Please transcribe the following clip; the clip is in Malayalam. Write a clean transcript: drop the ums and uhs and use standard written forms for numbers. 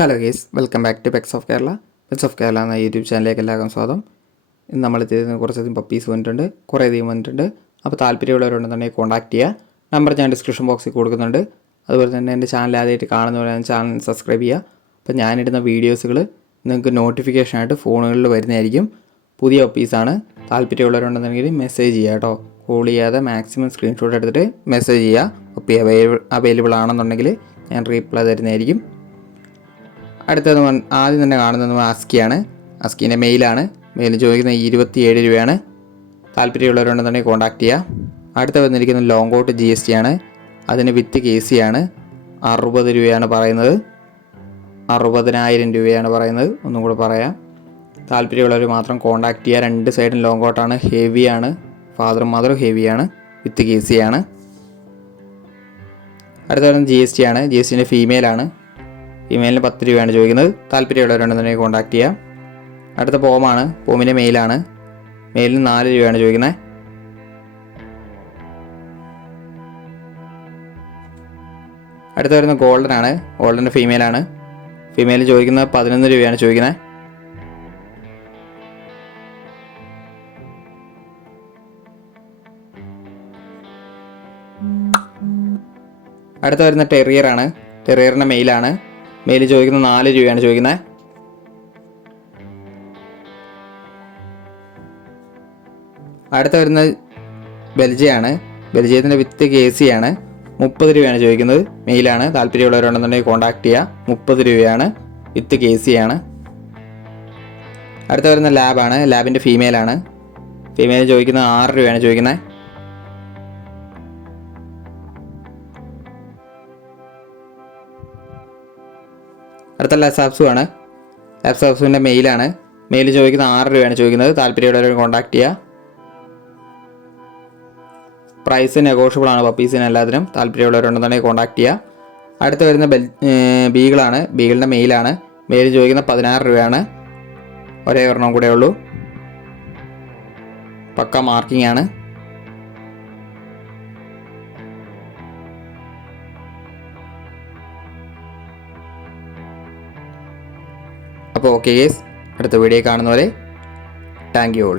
Hello guys, welcome back to pets of Kerala. Pets of Kerala എന്ന യൂട്യൂബ് ചാനലിലേക്ക് എല്ലാവർക്കും സ്വാഗതം. ഇന്ന് നമ്മൾ കുറച്ചധികം പപ്പീസ് വന്നിട്ടുണ്ട്, കുറേ അധികം വന്നിട്ടുണ്ട്. അപ്പോൾ താല്പര്യമുള്ളവരുണ്ടെന്നുണ്ടെങ്കിൽ കോൺടാക്ട് ചെയ്യുക. നമ്പർ ഞാൻ ഡിസ്ക്രിപ്ഷൻ ബോക്സിൽ കൊടുക്കുന്നുണ്ട്. അതുപോലെ തന്നെ എൻ്റെ ചാനൽ ആദ്യമായിട്ട് കാണുന്നവരാണ് ചാനൽ സബ്സ്ക്രൈബ് ചെയ്യുക. അപ്പോൾ ഞാനിടുന്ന വീഡിയോസുകൾ നിങ്ങൾക്ക് നോട്ടിഫിക്കേഷനായിട്ട് ഫോണുകളിൽ വരുന്നതായിരിക്കും. പുതിയ പപ്പീസാണ്. താല്പര്യമുള്ളവരുണ്ടെന്നുണ്ടെങ്കിൽ മെസ്സേജ് ചെയ്യുക കേട്ടോ. കോൾ ചെയ്യാതെ മാക്സിമം സ്ക്രീൻഷോട്ട് എടുത്തിട്ട് മെസ്സേജ് ചെയ്യുക. പപ്പി അവൈലബിൾ ആണെന്നുണ്ടെങ്കിൽ ഞാൻ റീപ്ലൈ തരുന്നതായിരിക്കും. അടുത്തത് ആദ്യം തന്നെ കാണുന്നത് അസ്കിയാണ്. അസ്കീൻ്റെ മെയിലാണ്. മെയിൽ ചോദിക്കുന്നത് 27 രൂപയാണ്. താല്പര്യമുള്ളവരുണ്ടെന്നുണ്ടെങ്കിൽ കോൺടാക്ട് ചെയ്യുക. അടുത്ത വന്നിരിക്കുന്നത് ലോങ് കോട്ട് GST ആണ്. അതിന് വിത്ത് KC ആണ്. 60 രൂപയാണ് പറയുന്നത്. 60,000 രൂപയാണ് പറയുന്നത്. ഒന്നും കൂടെ പറയാം. താല്പര്യമുള്ളവർ മാത്രം കോൺടാക്ട് ചെയ്യുക. രണ്ട് സൈഡും ലോങ് കോട്ടാണ്. ഹെവിയാണ്. ഫാദറും മദറും ഹെവിയാണ്. വിത്ത് KC ആണ്. അടുത്ത വരുന്നത് GST ആണ്. GSTൻ്റെ ഫീമെയിലാണ്. ഫീമെയിലിന് 10 രൂപയാണ് ചോദിക്കുന്നത്. താല്പര്യമുള്ളവരുണ്ടെന്നുണ്ടെങ്കിൽ കോൺടാക്ട് ചെയ്യാം. അടുത്ത പോമാണ്. പോമിൻ്റെ മെയിലാണ്. മെയിലിന് 4 രൂപയാണ് ചോദിക്കുന്നത്. അടുത്ത വരുന്ന ഗോൾഡൻ ആണ്. ഗോൾഡൻ്റെ ഫീമെയിലാണ്. ഫീമെയിൽ ചോദിക്കുന്നത് 11 രൂപയാണ് ചോദിക്കുന്നത്. അടുത്ത വരുന്ന ടെറിയറാണ്. ടെറിയറിൻ്റെ മെയിലാണ്. മെയിൽ ചോദിക്കുന്നത് 4 രൂപയാണ് ചോദിക്കുന്നത്. അടുത്ത വരുന്നത് ബെൽജിയാണ്. ബെൽജിയത്തിൻ്റെ വിത്ത് KC ആണ്. 30 രൂപയാണ് ചോദിക്കുന്നത്. മെയിലാണ്. താല്പര്യമുള്ളവരുണ്ടെന്നുണ്ടെങ്കിൽ കോൺടാക്ട് ചെയ്യുക. 30 രൂപയാണ്. വിത്ത് KC ആണ്. അടുത്ത വരുന്ന ലാബാണ്. ലാബിൻ്റെ ഫീമെയിലാണ്. ഫീമെയിൽ ചോദിക്കുന്നത് 6 രൂപയാണ് ചോദിക്കുന്നത്. അടുത്ത ലാപ്സാപ്സു ആണ്. ലാപ്സാപ്സുവിൻ്റെ മെയിലാണ്. മെയിൽ ചോദിക്കുന്നത് 6 രൂപയാണ് ചോദിക്കുന്നത്. താല്പര്യമുള്ളവർ കോൺടാക്ട് ചെയ്യുക. പ്രൈസ് നെഗോഷ്യബിൾ ആണ് പപ്പീസിന് എല്ലാത്തിനും. താല്പര്യമുള്ളവരുണ്ടെന്നുണ്ടെങ്കിൽ കോൺടാക്ട് ചെയ്യുക. അടുത്ത് വരുന്ന ബീഗിളാണ്. ബീഗിളിൻ്റെ മെയിലാണ്. മെയിൽ ചോദിക്കുന്ന 16 രൂപയാണ്. ഒരേ ഒരെണ്ണം കൂടെ ഉള്ളൂ. പക്ക മാർക്കിംഗ് ആണ്. അപ്പോൾ ഓക്കെ ഗേസ്, അടുത്ത വീഡിയോ കാണുന്നവരെ താങ്ക് യു ഓൾ.